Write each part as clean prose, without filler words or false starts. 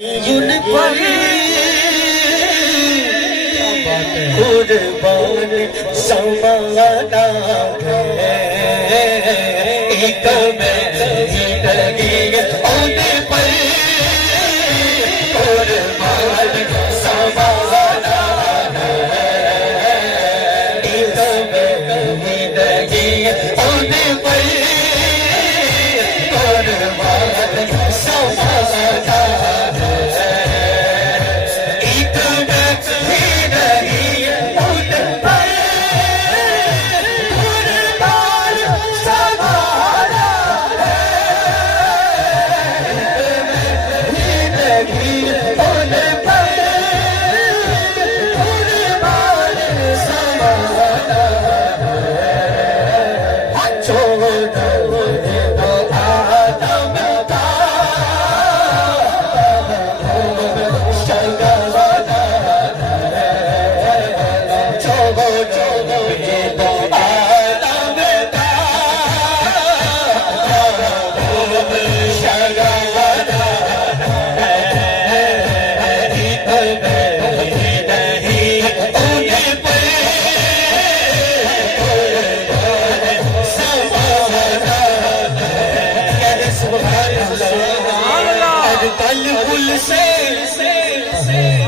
युन पर कुर्बान समाना है एक जिंदगी उन पर कुर्बान समाना है एक जिंदगी उन पर कुर्बान समाना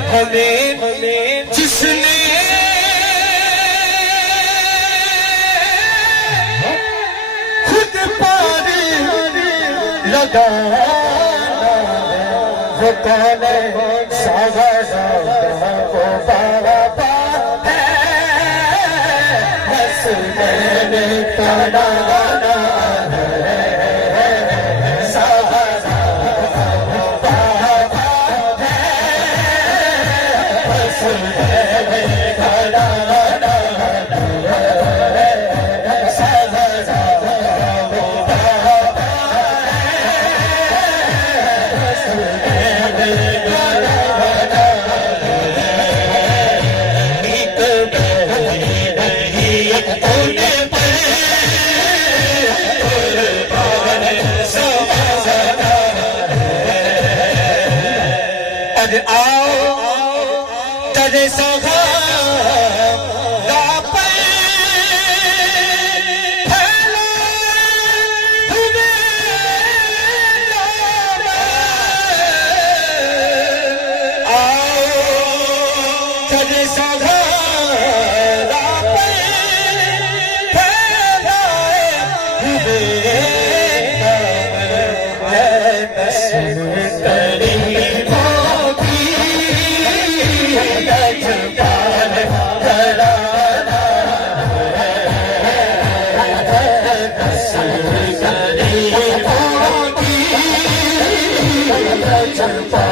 हमें जिसने खुद पार लगाना वो कौन सागा को बाबा है बस मैंने कराना आओ तेरे सगा Jump